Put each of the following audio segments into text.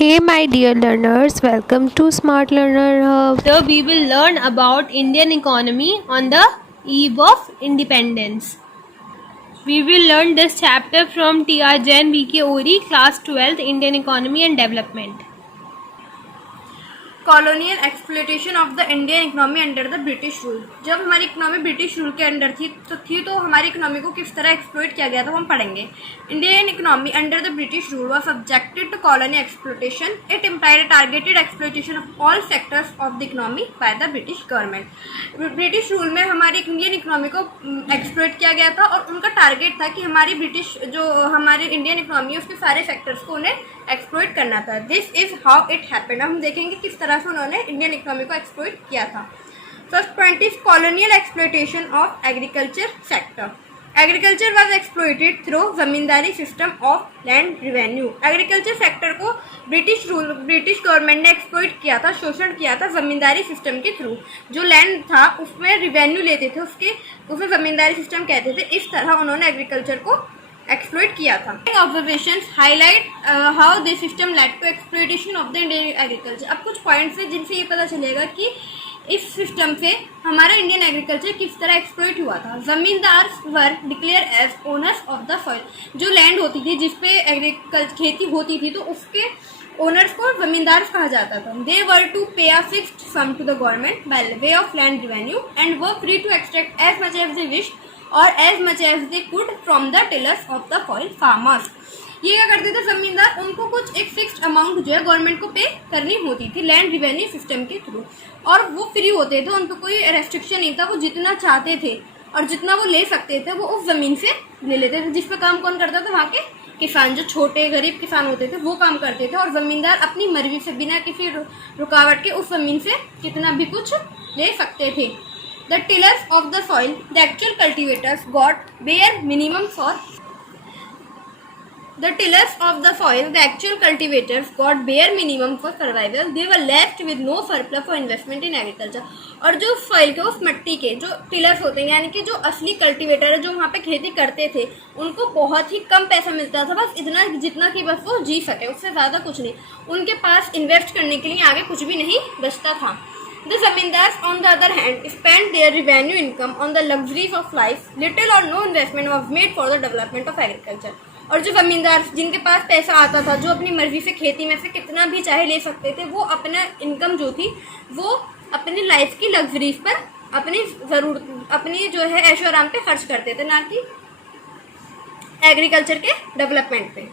Hey my dear learners, welcome to Smart Learner Hub. So we will learn about Indian economy on the eve of independence. We will learn this chapter from T.R. Jain, V.K. Ori, class 12th, Indian economy and development. Colonial exploitation of the Indian economy under the British rule. जब हमारी economy British rule के under थी तो हमारी economy को किस तरह exploit किया गया था वो हम पढ़ेंगे। Indian economy under the British rule was subjected to colonial exploitation. It implied targeted exploitation of all sectors of the economy by the British government. British rule में हमारी इंडियन इकोनॉमी को एक्सप्लोइट किया गया था और उनका टारगेट था कि हमारी इंडियन इकोनॉमी है उसके सारे सेक्टर्स को उन्हें एक्सप्लोइट करना था। This is how it happened. हम देखेंगे किस तरह से उन्होंने इंडियन इकोनॉमी को एक्सप्लोइट किया था। First point is colonial exploitation of agriculture sector. Agriculture was exploited through zamindari system of land revenue. Agriculture sector को ब्रिटिश गवर्नमेंट ने एक्सप्लोइट किया था, शोषण किया था जमींदारी सिस्टम के थ्रू। जो लैंड था उसमें रिवेन्यू लेते थे, उसे जमींदारी सिस्टम कहते थे। इस तरह उन्होंने एग्रीकल्चर को एक्सप्लोइट किया था। Observations highlight how this system led to exploitation of the Indian agriculture. अब कुछ पॉइंट्स हैं जिनसे ये पता चलेगा कि इस सिस्टम से हमारा इंडियन एग्रीकल्चर किस तरह एक्सप्लोइट हुआ था। Zamindar were declare as owners of the soil. जो लैंड होती थी जिसपे खेती होती थी तो उसके ओनर्स को जमींदार कहा जाता था। दे were to pay a fixed sum to the government by way of land revenue and were free to extract as much as they wish or as much as they could from the tillers of the soil farmers. ये क्या करते थे जमींदार, उनको कुछ एक fixed amount जो है गवर्नमेंट को पे करनी होती थी लैंड रिवेन्यू सिस्टम के थ्रू, और वो फ्री होते थे, उन पर कोई रेस्ट्रिक्शन नहीं था। वो जितना चाहते थे और जितना वो ले सकते थे वो उस ज़मीन से ले लेते थे। जिस पर काम कौन करता था? वहाँ के किसान, जो छोटे गरीब किसान होते थे वो काम करते थे, और ज़मींदार अपनी मर्जी से बिना किसी रुकावट के उस ज़मीन से कितना भी कुछ ले सकते थे। The tillers of the soil, the actual cultivators got bare minimum for survival. They were left with no surplus for investment in agriculture. और जो सॉइल के, उस मिट्टी के जो टिलर्स होते हैं, यानी कि जो असली कल्टीवेटर है जो वहाँ पे खेती करते थे, उनको बहुत ही कम पैसा मिलता था, बस इतना जितना कि बस वो जी सके, उससे ज़्यादा कुछ नहीं। उनके पास इन्वेस्ट करने के लिए आगे कुछ भी नहीं बचता था। The zamindars, on the other hand, spent their revenue income on the luxuries of life. Little or no investment was made for the development of agriculture. और जो जमींदार जिनके पास पैसा आता था, जो अपनी मर्जी से खेती में से कितना भी चाहे ले सकते थे, वो अपना इनकम जो थी वो अपनी लाइफ की लग्जरीज पर, अपनी जो है ऐशो आराम पे खर्च करते थे, ना कि एग्रीकल्चर के डेवलपमेंट पे।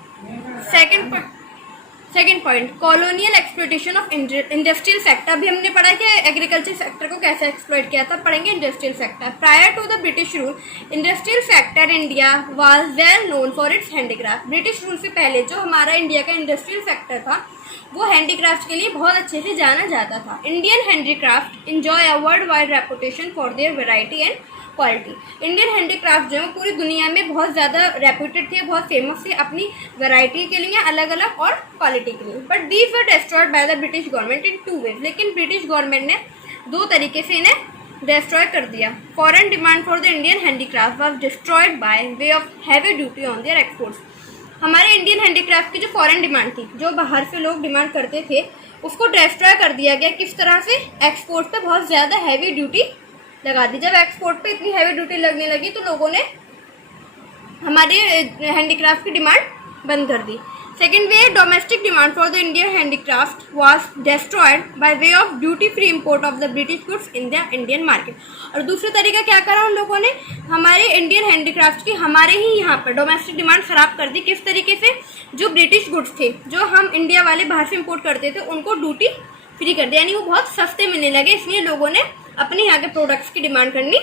Second point, colonial exploitation of industrial sector. अभी हमने पढ़ा कि एग्रीकल्चर सेक्टर को कैसे एक्सप्लोइट किया था, पढ़ेंगे industrial sector. Prior to the British rule, industrial sector India was well known for its handicraft. British rule से पहले जो हमारा इंडिया का इंडस्ट्रियल सेक्टर था वो हैंडीक्राफ्ट के लिए बहुत अच्छे से जाना जाता था। Indian handicraft enjoy a world wide reputation for their variety and quality. Indian handicraft जो है पूरी दुनिया में बहुत ज़्यादा रेप्यूटेड थे, बहुत फेमस थे अपनी वैरायटी के लिए, अलग अलग, और क्वालिटी के लिए। But these were destroyed by the British government in 2 ways. लेकिन ब्रिटिश गवर्नमेंट ने 2 तरीके से इन्हें डिस्ट्रॉय कर दिया। Foreign demand for the Indian handicraft was destroyed by way of heavy duty on their exports. हमारे इंडियन हैंडीक्राफ्ट की जो फॉरेन डिमांड थी, जो बाहर से लोग डिमांड करते थे, उसको डिस्ट्रॉय कर दिया गया। किस तरह से? एक्सपोर्ट पे बहुत ज़्यादा हैवी ड्यूटी लगा दी। जब एक्सपोर्ट पे इतनी हैवी ड्यूटी लगने लगी तो लोगों ने हमारे हैंडीक्राफ्ट की डिमांड बंद कर दी। Second way, domestic demand for the Indian handicraft was destroyed by way of duty free import of the British goods in the Indian market. और दूसरा तरीका क्या करा उन लोगों ने? हमारे इंडियन हैंडीक्राफ्ट की हमारे ही यहाँ पर डोमेस्टिक डिमांड ख़राब कर दी। किस तरीके से? जो ब्रिटिश गुड्स थे जो हम इंडिया वाले बाहर से इम्पोर्ट करते थे, उनको ड्यूटी फ्री कर दिया, यानी वो बहुत सस्ते मिलने लगे, इसलिए लोगों ने अपने यहाँ के प्रोडक्ट्स की डिमांड करनी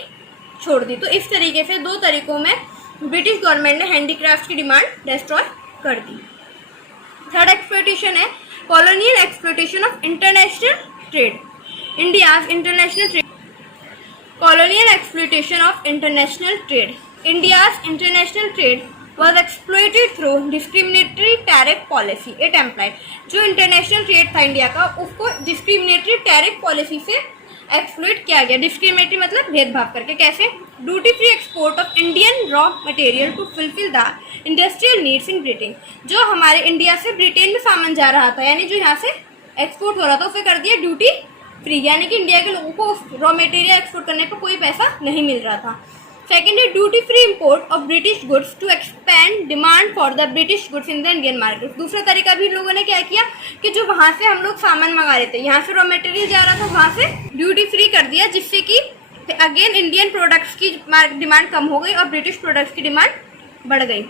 छोड़ दी। तो इस तरीके से 2 तरीकों में ब्रिटिश गवर्नमेंट ने हैंडीक्राफ्ट की डिमांड डिस्ट्रॉय कर दी। थर्ड एक्सप्लोइटेशन है colonial exploitation of international trade. India's international trade. Colonial exploitation of international trade. India's international trade was exploited through discriminatory tariff policy it employed। जो international trade था India का, उसको discriminatory tariff policy से exploit किया गया। Discriminatory मतलब भेदभाव करके। कैसे? Duty free export of Indian raw material to fulfil the industrial needs in Britain. जो हमारे इंडिया से ब्रिटेन में सामान जा रहा था, यानी जो यहाँ से एक्सपोर्ट हो रहा था, उसे कर दिया ड्यूटी फ्री, यानी कि इंडिया के लोगों को रॉ मटेरियल एक्सपोर्ट करने पर कोई पैसा नहीं मिल रहा था। सेकेंड है duty free import of British goods to expand demand for the British goods in the Indian market. दूसरा तरीका भी लोगों ने क्या किया कि जो वहाँ से हम लोग सामान मंगा रहे थे, यहाँ से रॉ मटेरियल जा रहा था, वहाँ से ड्यूटी फ्री कर दिया, जिससे कि अगेन इंडियन प्रोडक्ट्स की डिमांड कम हो गई और ब्रिटिश प्रोडक्ट्स की डिमांड बढ़ गई।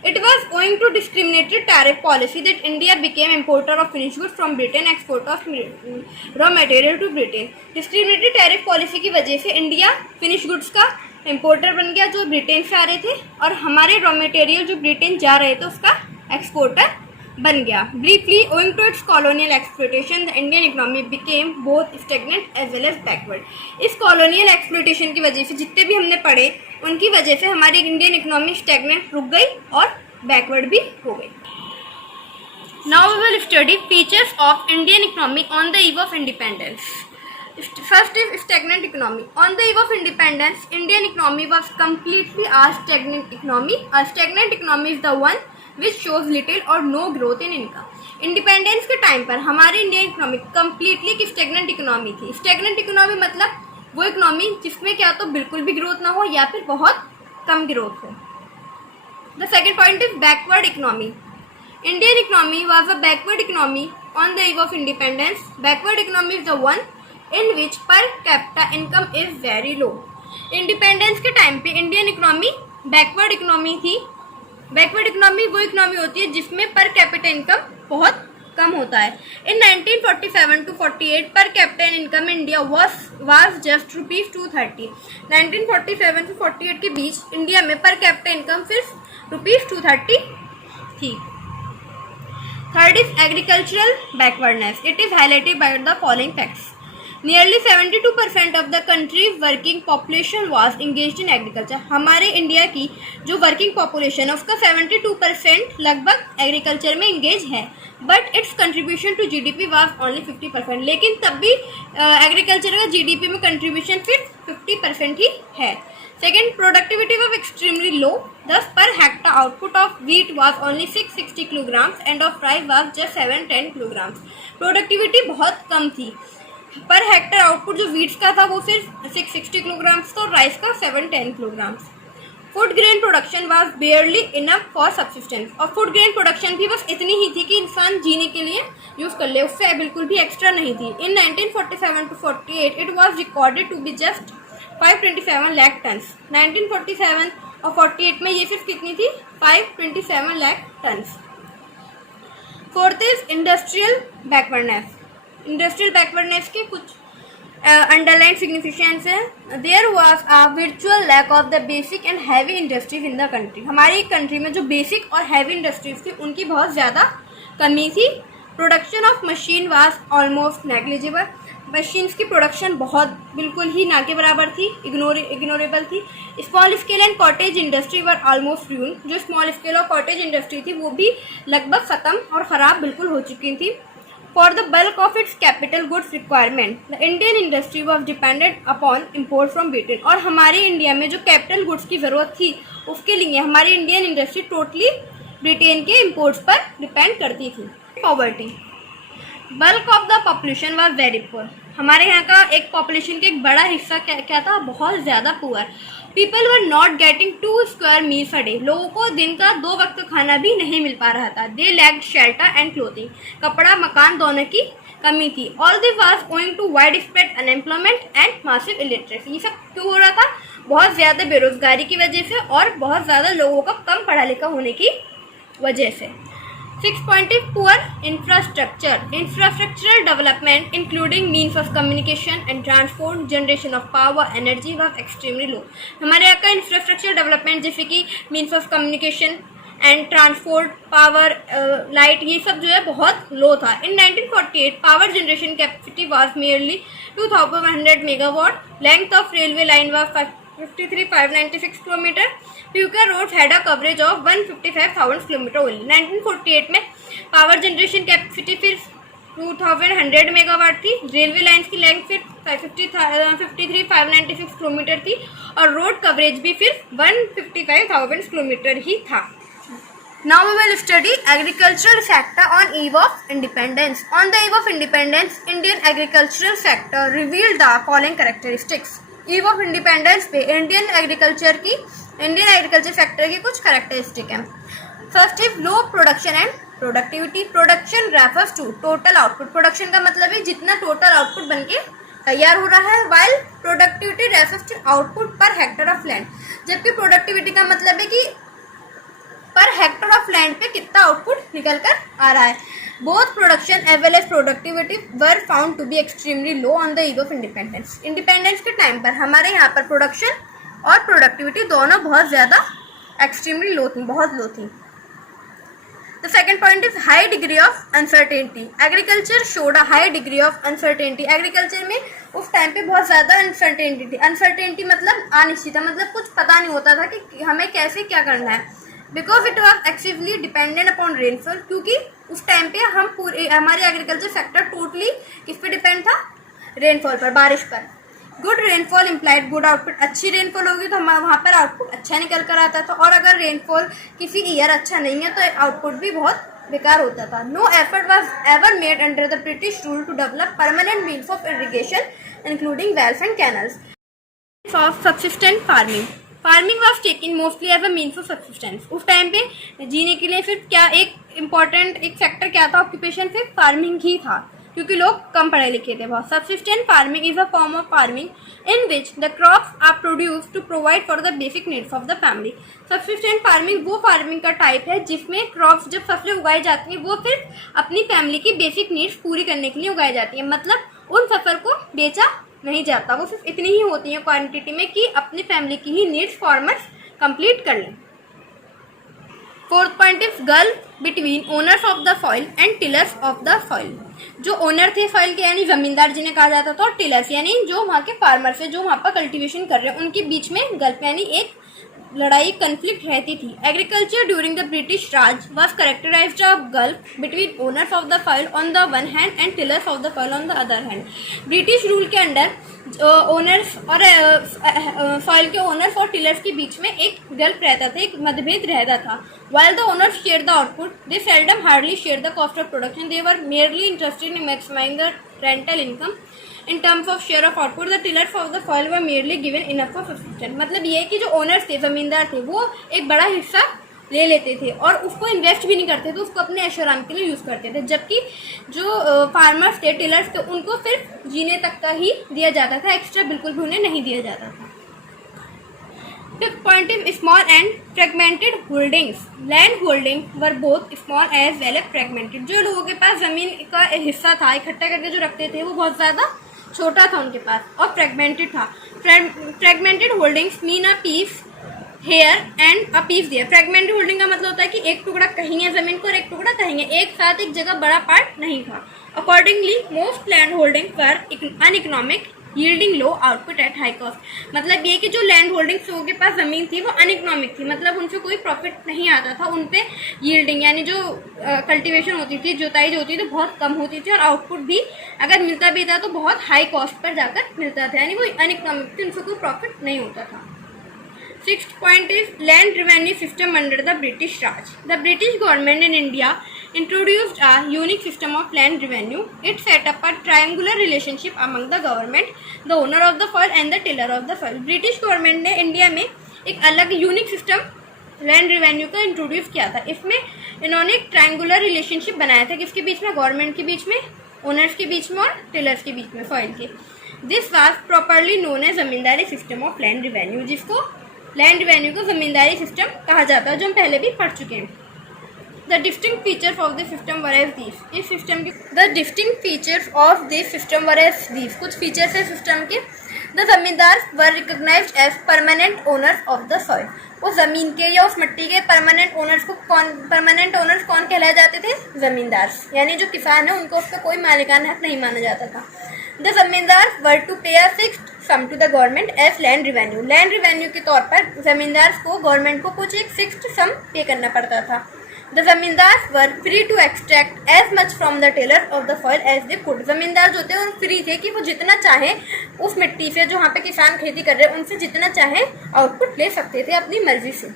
It was owing to discriminatory tariff policy that India became importer of finished goods from Britain, export of raw material to Britain. Discriminatory tariff policy की वजह से इंडिया फिनिश गुड्स का importer बन गया जो ब्रिटेन से आ रहे थे, और हमारे रॉ मटेरियल जो ब्रिटेन जा रहे थे उसका एक्सपोर्टर बन गया। Briefly, owing to its colonial exploitation, the Indian economy became both stagnant as well as backward. इस colonial exploitation की वजह से जितने भी हमने पढ़े उनकी वजह से हमारी इंडियन इकोनॉमी स्टैग्नेंट रुक गई और बैकवर्ड भी हो गई। Now we will study features of Indian economy on the eve of independence. First is stagnant economy. On the eve of independence, Indian economy was completely a stagnant economy. A stagnant economy is the one which shows little or no growth in income. Independence के time पर हमारी Indian economy completely एक stagnant economy थी। Stagnant economy मतलब वो economy जिसमें क्या तो बिल्कुल भी ग्रोथ ना हो या फिर बहुत कम ग्रोथ हो। The second point is backward economy. Indian economy was a backward economy on the eve of independence. Backward economy is the one in which per capita income is very low. Independence के time पे Indian economy backward economy थी। Backward economy वो economy होती है जिसमें per capita income बहुत कम होता है। इन 1947 to 48 per capita income India was just ₹230। 1947 से 48 के बीच इंडिया में पर कैपिटा इनकम सिर्फ ₹230 थी। Third is agricultural backwardness. It is highlighted by the following facts. Nearly 72% of the country's working population was engaged in agriculture. हमारे India की जो working population है उसका 72% लगभग एग्रीकल्चर में इंगेज है, but its contribution to GDP was only 50%। लेकिन तब भी एग्रीकल्चर का जीडीपी में कंट्रीब्यूशन सिर्फ 50% ही है। Second, productivity was extremely low. thus per hectare output of wheat was only 660 kilograms and of rice was just 710 kilograms. Productivity बहुत कम थी। Per hectare output जो वीट्स का था वो सिर्फ 660 किलोग्राम्स था और राइस का 710 kilograms. Food grain production was बेयरली enough for subsistence. और फूड ग्रेन प्रोडक्शन भी बस इतनी ही थी कि इंसान जीने के लिए यूज़ कर ले, उससे बिल्कुल भी एक्स्ट्रा नहीं थी। In 1947 to 48 it was recorded to be just 527 lakh tons. 1947 और 48 में ये सिर्फ कितनी थी? 527 lakh tons. Fourth is industrial backwardness. Industrial backwardness के कुछ अंडरलाइन सिग्निफिकेंस है। There was a virtual lack of the basic and heavy industries in the country. हमारी कंट्री में जो बेसिक और हैवी इंडस्ट्रीज थी उनकी बहुत ज़्यादा कमी थी। Production of machine was almost negligible. Machines की प्रोडक्शन बहुत बिल्कुल ही ना के बराबर थी, इग्नोरेबल थी। Small scale and cottage industry were almost ruined. जो स्मॉल स्केल और कॉटेज इंडस्ट्री थी वो भी लगभग ख़त्म और ख़राब बिल्कुल हो चुकी थी। For the bulk of its capital goods requirement, the Indian industry was dependent upon import from Britain. और हमारे इंडिया में जो कैपिटल गुड्स की ज़रूरत थी उसके लिए हमारी इंडियन इंडस्ट्री टोटली ब्रिटेन के इम्पोर्ट्स पर डिपेंड करती थी। Poverty, bulk of the population was very poor. हमारे यहाँ का एक पॉपुलेशन का एक बड़ा हिस्सा क्या था? बहुत ज़्यादा poor. People were not getting 2 square meals a day. लोगों को दिन का 2 वक्त खाना भी नहीं मिल पा रहा था। They lacked shelter and clothing. कपड़ा मकान दोनों की कमी थी। All this was owing to wide spread unemployment and massive illiteracy. ये सब क्यों हो रहा था? बहुत ज़्यादा बेरोजगारी की वजह से और बहुत ज़्यादा लोगों का कम पढ़ा लिखा होने की वजह से। 6 point is poor infrastructure. Infrastructural development including means of communication and transport, generation of power, energy was extremely low. हमारे यहाँ का इंफ्रास्ट्रक्चर डेवलपमेंट जैसे कि means of communication and transport, power, light, ये सब जो है बहुत लो था। In 1948 power generation capacity was merely 2100 megawatt. Length of railway line was 53,596 kilometre. Future roads had a coverage of 155,000 kilometre only. 1948 में power generation capacity फिर 2100 megawatt थी। Railway lines की लेंथ फिर 53,596 किलोमीटर थी और रोड कवरेज भी फिर 155,000 kilometre ही था। Now we will study agricultural sector on eve of independence. On the eve of independence, Indian agricultural sector revealed the following characteristics. eve of independence पे Indian agriculture sector की कुछ characteristic हैं. First is low production and productivity. Production refers to total output. Production का मतलब है जितना total output बनके तैयार हो रहा है, while productivity refers to output per hectare of land. जबकि productivity का मतलब है कि पर हेक्टर ऑफ लैंड पे कितना आउटपुट निकल कर आ रहा है. Both production as well as productivity were found to be extremely low on the eve of independence. Independence के टाइम पर हमारे यहाँ पर प्रोडक्शन और प्रोडक्टिविटी दोनों बहुत ज़्यादा एक्सट्रीमली लो थी, बहुत लो थी. The second point is high degree of uncertainty. Agriculture showed a high degree of uncertainty. Agriculture में उस टाइम पे बहुत ज़्यादा अनसर्टेनिटी थी. अनसर्टेनिटी मतलब अनिश्चितता, मतलब कुछ पता नहीं होता था कि हमें कैसे क्या करना है. Because it was actively dependent upon rainfall. क्योंकि उस टाइम पे हम पूरे हमारे एग्रीकल्चर सेक्टर टोटली किस पे डिपेंड था? रेनफॉल पर, बारिश पर. Good rainfall implied good output. अच्छी रेनफॉल होगी तो हमारा वहाँ पर आउटपुट अच्छा निकल कर आता था, और अगर रेनफॉल किसी ईयर अच्छा नहीं है तो आउटपुट भी बहुत बेकार होता था. No effort was ever made under the British rule to develop permanent means of irrigation including wells and canals. Of subsistent farming. Farming was taking mostly as a means of subsistence. उस time पे जीने के लिए फिर क्या एक important एक sector क्या था? ऑक्यूपेशन फिर फार्मिंग ही था, क्योंकि लोग कम पढ़े लिखे थे बहुत. Subsistence farming is a form of farming in which the crops are produce to provide for the basic needs of the family. Subsistence farming वो फार्मिंग का टाइप है जिसमें क्रॉप्स, जब फसलें उगाई जाती हैं, वो फिर अपनी फैमिली की बेसिक नीड्स पूरी करने के लिए उगाई जाती हैं. मतलब उन फसल को बेचा नहीं जाता, वो सिर्फ इतनी ही होती है क्वांटिटी में कि अपनी फैमिली की ही नीड्स फार्मर्स कंप्लीट कर लें. Fourth point is gulf between owners of the soil and tillers of the soil. जो ओनर थे सॉइल के यानी जमींदार जिन्हें कहा जाता था, और टिलर्स यानी जो वहाँ के फार्मर्स है जो वहाँ पर कल्टीवेशन कर रहे हैं, उनके बीच में गल्फ यानी एक लड़ाई कन्फ्लिक्ट रहती थी. Agriculture during the British Raj was characterised of gulf between owners of the soil on the one hand and tillers of the soil on the other hand. British rule के under owners और soil के owners और tillers के बीच में एक gulf रहता था, एक मतभेद रहता था. While the owners shared the output, they seldom hardly shared the cost of production. They were merely interested in maximizing the rental income. In terms of share of output, the tillers of the soil were merely given enough for subsistence. मतलब ये कि जो owners थे, जमींदार थे, वो एक बड़ा हिस्सा ले लेते थे और उसको इन्वेस्ट भी नहीं करते थे, उसको अपने ऐशोआराम के लिए यूज़ करते थे. जबकि जो फार्मर्स थे, टिलर्स थे, उनको सिर्फ जीने तक का ही दिया जाता था, एक्स्ट्रा बिल्कुल भी उन्हें नहीं दिया जाता था. Fifth point is small and fragmented holdings. Land holding were both small as well as fragmented. जो लोगों के पास ज़मीन का हिस्सा था, इकट्ठा करके जो रखते थे, वो बहुत ज़्यादा छोटा था उनके पास और फ्रेगमेंटेड था. Fragmented holdings mean a piece here and a piece there. Fragmented holding का मतलब होता है कि एक टुकड़ा कहीं है ज़मीन को और एक टुकड़ा कहीं है, एक साथ एक जगह बड़ा पार्ट नहीं था. Accordingly most land holding were uneconomic yielding low output at high cost. मतलब ये कि जो लैंड होल्डिंग्स लोगों के पास ज़मीन थी वो अनइकोनॉमिक थी, मतलब उनसे कोई प्रॉफिट नहीं आता था. उन पे यील्डिंग यानी जो कल्टीवेशन होती थी, जुताई जो होती थी, बहुत कम होती थी और आउटपुट भी अगर मिलता भी था तो बहुत हाई कॉस्ट पर जाकर मिलता था, यानी वो अनइकोनॉमिक थी, उनसे कोई प्रॉफिट नहीं होता था. Sixth point is land revenue system under the British Raj. The British government in India introduced a unique system of land revenue. It set up a triangular relationship among the government, the owner of the soil and the tiller of the soil. British government ने India में एक अलग unique system land revenue का introduce किया था. इसमें इन्होंने एक ट्रायंगुलर रिलेशनशिप बनाया था, किसके बीच में? गवर्नमेंट के बीच में, ओनर्स के बीच में और टिलर्स के बीच में, सॉइल के. This was properly known as zamindari system of land revenue, जिसको लैंड रेवेन्यू को जमींदारी सिस्टम कहा जाता है, जो हम पहले भी पढ़ चुके हैं. The distinct features of this system were as these. इस सिस्टम की the distinct features of this system were as these. कुछ फीचर्स है सिस्टम के. The zamindar were recognised as permanent owners of the soil. उस ज़मीन के या उस मिट्टी के परमानेंट ओनर्स कौन कहलाए जाते थे? जमींदार. यानी जो किसान है उनको उसका कोई मालिकाना हक नहीं माना जाता था. The zamindar were to pay a fixed sum to the government as land revenue. Land revenue के तौर पर जमींदार को गवर्नमेंट को कुछ एक फिक्स्ड सम पे करना पड़ता था. The जमींदार were free to extract as much from the tiller of the soil as they could. जमींदार जो थे वो फ्री थे कि वो जितना चाहें उस मिट्टी से जो यहाँ पे किसान खेती कर रहे हैं उनसे जितना चाहें आउटपुट ले सकते थे अपनी मर्जी से.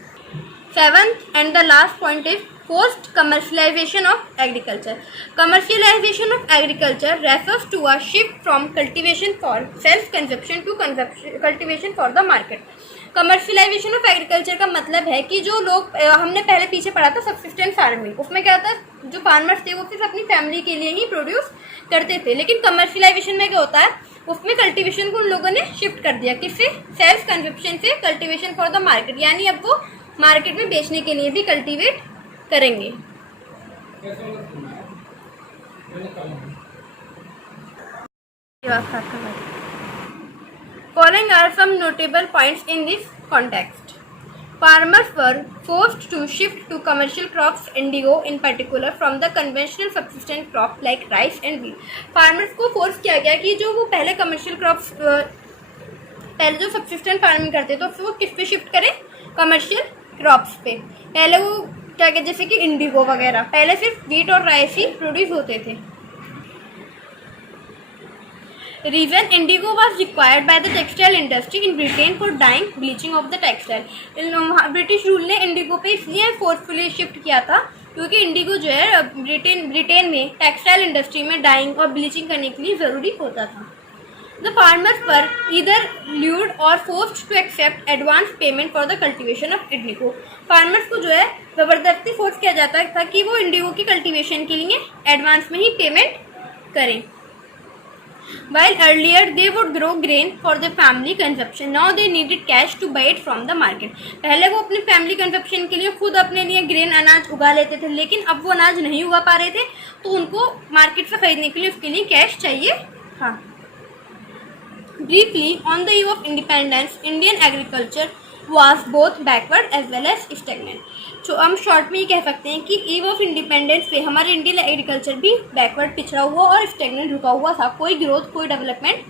Seventh and the last point is forced commercialization of agriculture. Commercialization of agriculture refers to a shift from cultivation for self-consumption to cultivation for the market. Commercialisation of agriculture का मतलब है कि जो लोग हमने पहले पीछे पढ़ा था सब्सिस्टेंस फार्मिंग, उसमें क्या होता है जो फार्मर्स थे वो सिर्फ अपनी फैमिली के लिए ही प्रोड्यूस करते थे. लेकिन कमर्शियलाइजेशन में क्या होता है उसमें कल्टीवेशन को उन लोगों ने शिफ्ट कर दिया. किससे? सेल्फ कंजप्शन से कल्टीवेशन फॉर द मार्केट, यानी अब वो मार्केट में बेचने के लिए भी कल्टीवेट करेंगे. Following are some notable points in this context. Farmers were forced to shift to commercial crops, indigo in particular, from the conventional subsistence crop like rice and wheat. Farmers को force किया गया कि जो वो पहले commercial crops पहले जो सबसिस्टेंट farming करते तो वो किस पे शिफ्ट करें? कमर्शियल क्रॉप्स पे. पहले वो क्या कहते जैसे कि इंडिगो वगैरह, पहले सिर्फ व्हीट और राइस ही प्रोड्यूस होते थे. Reason indigo was required by the textile industry in Britain for dyeing bleaching of the textile. British rule ने इंडिगो पे इसलिए फोर्सफुली शिफ्ट किया था क्योंकि इंडिगो जो है ब्रिटेन में टेक्सटाइल इंडस्ट्री में डाइंग और ब्लीचिंग करने के लिए ज़रूरी होता था. The farmers were either lured or forced to accept advance payment for the cultivation of indigo. Farmers को जो है ज़बरदस्ती फोर्स किया जाता था कि वो इंडिगो की कल्टीवेशन के लिए एडवांस में ही पेमेंट करें. While earlier they would grow grain for their family consumption, now they needed cash to buy it from the market. पहले वो अपने फैमिली कंजप्शन के लिए खुद अपने लिए ग्रेन अनाज उगा लेते थे, लेकिन अब वो अनाज नहीं उगा पा रहे थे तो उनको मार्केट से खरीदने के लिए उसके लिए कैश चाहिए था. Briefly, on the eve of independence, Indian agriculture was both backward as well as stagnant. तो हम शॉर्ट में ये कह सकते हैं कि ईव ऑफ इंडिपेंडेंस पे हमारे इंडियन एग्रीकल्चर भी बैकवर्ड पिछड़ा हुआ और स्टेगनेंट रुका हुआ था. कोई ग्रोथ कोई डेवलपमेंट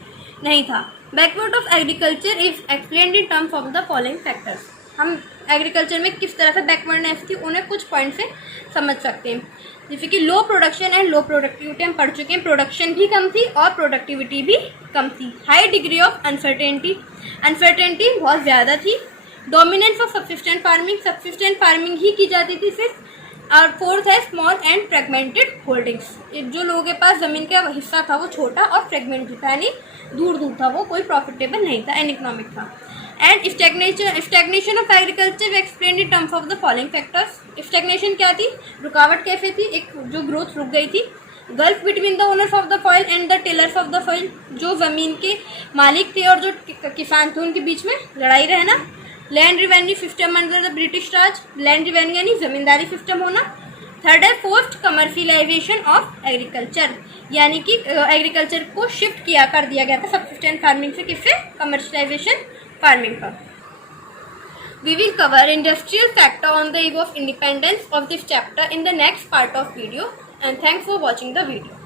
नहीं था. Backward of agriculture is explained in terms of the following factors. हम एग्रीकल्चर में किस तरह से बैकवर्डनेस थी उन्हें कुछ पॉइंट से समझ सकते हैं. जैसे कि लो प्रोडक्शन एंड लो प्रोडक्टिविटी हम पढ़ चुके हैं. प्रोडक्शन भी कम थी और प्रोडक्टिविटी भी कम थी. हाई डिग्री ऑफ अनसर्टेनिटी बहुत ज़्यादा थी. डोमिनेंस ऑफ सब्सिस्टेंट फार्मिंग ही की जाती थी सिर्फ. और फोर्थ है स्मॉल एंड फ्रेगमेंटेड होल्डिंग्स. जो लोगों के पास ज़मीन का हिस्सा था वो छोटा और फ्रेगमेंटेड था, यानी दूर दूर था, वो कोई प्रॉफिटेबल नहीं था, इनइकोनॉमिक था. And stagnation of agriculture explain in terms of the following factors. Stagnation क्या थी? रुकावट कैसे थी? एक जो ग्रोथ रुक गई थी. Gulf between the owners of the soil and the tillers of the soil. जो ज़मीन के मालिक थे और जो किसान थे उनके बीच में लड़ाई रहना. Land revenue system under the British Raj. Land revenue यानी जमींदारी सिस्टम होना. थर्ड है फोर्स्ड कमर्शियलाइजेशन ऑफ एग्रीकल्चर, यानी कि एग्रीकल्चर को शिफ्ट कर दिया गया था सब्सिस्टेंट फार्मिंग से किससे? कमर्शियलाइजेशन फार्मिंग पर. We will cover industrial factor on the eve of independence of this chapter in the next part of video, and thanks for watching the video.